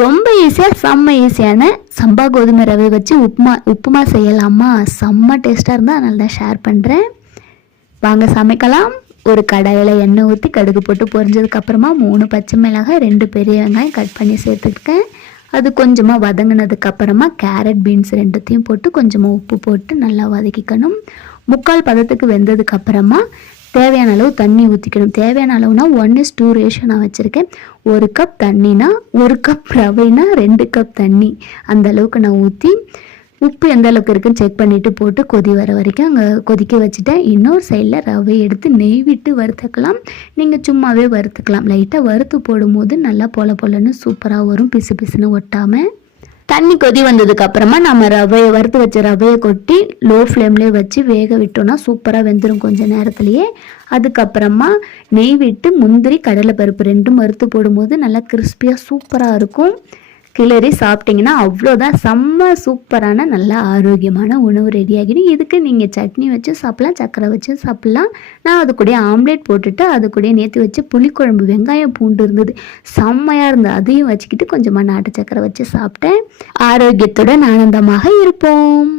ரொம்ப ஈஸியாக செம்ம ஈஸியான சம்பா கோதுமை ரவை வச்சு உப்புமா உப்புமா செய்யலாமா? செம்ம டேஸ்ட்டாக இருந்தால் அதனால தான் ஷேர் பண்ணுறேன் வாங்க சமைக்கலாம். ஒரு கடாயில் எண்ணெய் ஊற்றி கடுகு போட்டு பொரிஞ்சதுக்கப்புறமா மூணு பச்சை மிளகாய் ரெண்டு பெரிய வெங்காயம் கட் பண்ணி சேர்த்துக்கிட்டேன் அது கொஞ்சமாக வதங்கினதுக்கப்புறமா கேரட் பீன்ஸ் ரெண்டுத்தையும் போட்டு கொஞ்சமாக உப்பு போட்டு நல்லா வதக்கிக்கணும். முக்கால் பதத்துக்கு வெந்ததுக்கப்புறமா தேவையான அளவு தண்ணி ஊற்றிக்கணும் தேவையான அளவுனா ஒன் இஸ் டூ ரேஷன் நான் வச்சுருக்கேன். ஒரு கப் தண்ணினா ஒரு கப் ரவைனா ரெண்டு கப் தண்ணி. அந்த அளவுக்கு நான் ஊற்றி உப்பு எந்த அளவுக்கு இருக்குன்னு செக் பண்ணிவிட்டு போட்டு கொதி வர வரைக்கும் அங்கே கொதிக்க வச்சுட்டேன். இன்னொரு சைடில் ரவை எடுத்து நெய் விட்டு வறுத்துக்கலாம். நீங்கள் சும்மாவே வறுத்துக்கலாம். லைட்டாக வறுத்து போடும்போது நல்லா பொல பொலன்னு சூப்பராக வரும். பிசு பிசுன்னு ஒட்டாமல் தண்ணி கொதி வந்ததுக்கு அப்புறமா நம்ம ரவையை வறுத்து வச்ச ரவையை கொட்டி லோ ஃப்ளேம்லேயே வச்சு வேக விட்டோம்னா சூப்பராக வெந்துடும் கொஞ்ச நேரத்துலையே. அதுக்கப்புறமா நெய் விட்டு முந்திரி கடலைப்பருப்பு ரெண்டும் வறுத்து போடும்போது நல்லா கிறிஸ்பியாக சூப்பராக இருக்கும். கிளறி சாப்பிட்டிங்கன்னா அவ்வளோதான். செம்ம சூப்பரான நல்ல ஆரோக்கியமான உணவு ரெடி ஆகிடும். இதுக்கு நீங்கள் சட்னி வச்சு சாப்பிட்லாம் சக்கரை வச்சு சாப்பிட்லாம். நான் அது கூட ஆம்லேட் போட்டுட்டு அது கூட நேற்று வச்சு புளிக்குழம்பு வெங்காயம் பூண்டு இருந்தது. செம்மையாக இருந்தது. அதையும் வச்சுக்கிட்டு கொஞ்சமாக நாட்டு சக்கரை வச்சு சாப்பிட்டேன். ஆரோக்கியத்துடன் ஆனந்தமாக இருப்போம்.